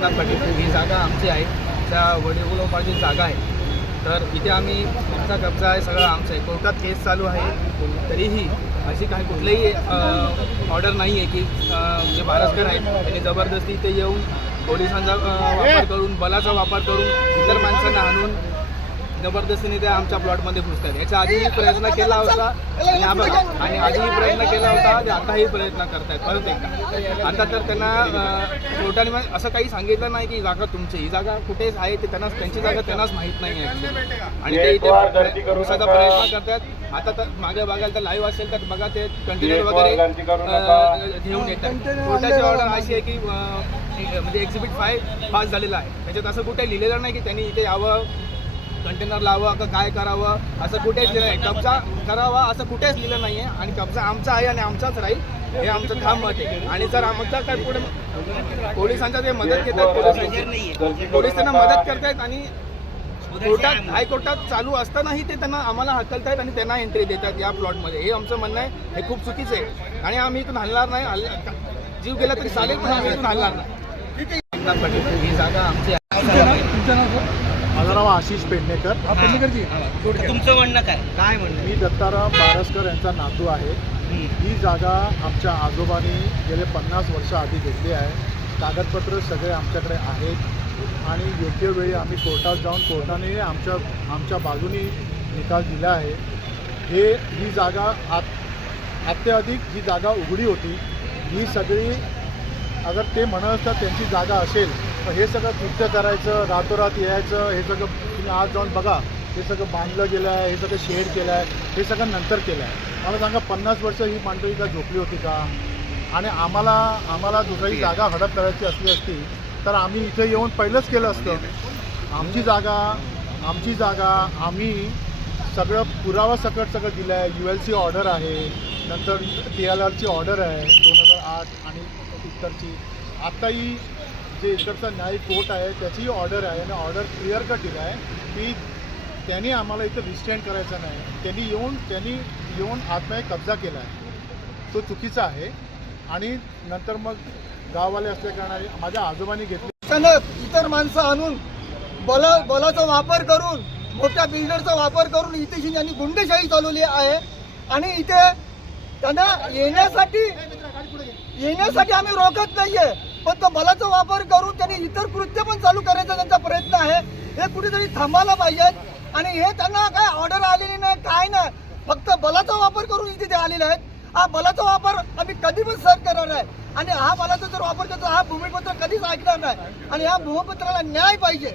एकनाथ पाटील ही जागा आमची आहे. त्या वडिलोपाची जागा आहे. तर इथे आम्ही आमचा कब्जा आहे सगळं आमचं आहे. कोर्टात केस चालू आहे. तरीही अशी काही कुठलीही ऑर्डर नाही आहे की जे बारसकर आहेत त्यांनी जबरदस्ती इथे येऊन पोलिसांचा वापर करून बलाचा वापर करून इतर माणसांना आणून जबरदस्तीने ते आमच्या प्लॉटमध्ये घुसतात याच्या आधीही प्रयत्न केला होता आणि हा आधीही प्रयत्न केला होता ते आताही प्रयत्न करतायत परत एकदा. आता तर त्यांना कोर्टाने मग असं काही सांगितलं नाही की ही जागा तुमची ही जागा कुठेच आहे ते त्यांना त्यांची जागा त्यांनाच माहीत नाही आहे. आणि ते इथे घुसाचा प्रयत्न करतात आता तर मागे बघायला तर लाईव्ह असेल तर बघा ते कंटेनर वगैरे घेऊन येतात. कोर्टाची ऑर्डर अशी आहे की म्हणजे एक्झिबिट फाय पास झालेला आहे. त्याच्यात असं कुठे लिहिलेलं नाही की त्यांनी इथे यावं कंटेनर लावावं का काय करावं असं कुठेच लिहिलं नाही. कब्जा करावा असं कुठेच लिहिलं नाही आहे आणि कब्जा आमचा आहे आणि आमचाच राहील हे आमचं ठाम मत आहे. आणि जर आमचा काय पुढे पोलिसांच्या ते मदत घेतात पोलिसांची. पोलीस त्यांना मदत करतायत आणि कोर्टात हायकोर्टात चालू असतानाही ते त्यांना आम्हाला हकलतायत आणि त्यांना एंट्री देतात या प्लॉटमध्ये हे आमचं म्हणणं आहे. हे खूप चुकीचं आहे. आणि आम्ही इथून हलणार नाही. जीव गेला तरी चालेल पण आम्ही इथून हलणार नाही. ही जागा आमची माझं नाव आशिष पेडणेकर. तुमचं म्हणणं काय? काय म्हणणं? मी दत्ताराम बारसकर यांचा नातू आहे. ही जागा आमच्या आजोबांनी गेले पन्नास वर्ष आधी घेतली आहे. कागदपत्र सगळे आमच्याकडे आहेत. आणि योग्य वेळी आम्ही कोर्टात जाऊन कोर्टाने आमच्या आमच्या बाजूनी निकाल दिला आहे. हे ही जागा आत अत्याधिक ही जागा उघडी होती. ही सगळी अगर ते म्हणत असतात त्यांची जागा असेल तर हे सगळं कृत्य करायचं रातोरात यायचं हे सगळं तुम्ही आज जाऊन बघा. हे सगळं बांधलं गेलं आहे हे सगळं शेड केलं आहे हे सगळं नंतर केलं आहे मला सांगा पन्नास वर्ष ही मांडवी का झोपली होती का? आणि आम्हाला आम्हाला दुसरी जागा हडप करायची असली असती तर आम्ही इथे येऊन पहिलंच केलं असतं. आमची जागा आमची जागा आम्ही सगळं पुरावा सकट सगळं दिलं आहे यू एल सी ऑर्डर आहे. नंतर टी एल आरची ऑर्डर आहे दोन हजार आठ आणि इतरची आत्ताही जे इकडचा न्यायिक कोर्ट आहे त्याचीही ऑर्डर आहे आणि ऑर्डर क्लिअर कट दिला आहे की त्यांनी आम्हाला इथं रिस्टेंड करायचं नाही. त्यांनी येऊन त्यांनी येऊन आत्म्याय कब्जा केला आहे. तो चुकीचा आहे. आणि नंतर मग गाववाले असल्या कारणाने माझ्या आजोबांनी घेतले. इतर माणसं आणून बला बलाचा वापर करून मोठ्या बिल्डरचा वापर करून इथे यांनी गुंडेशाही चालवली आहे. आणि इथे त्यांना येण्यासाठी येण्यासाठी आम्ही रोखत नाहीये. पण तो बलाचा वापर करून त्यांनी इतर कृत्य पण चालू करायचा त्यांचा प्रयत्न आहे. हे कुठेतरी थांबायला पाहिजेत आणि हे त्यांना काय ऑर्डर आलेली नाही काय नाही. फक्त बलाचा वापर करून इथे ते आलेले आहेत. हा बलाचा वापर आम्ही कधी पण सहन करणार नाही. आणि हा बलाचा जर वापर करतो हा भूमिपत्र कधीच ऐकणार नाही. आणि या भूमिपत्राला न्याय पाहिजे.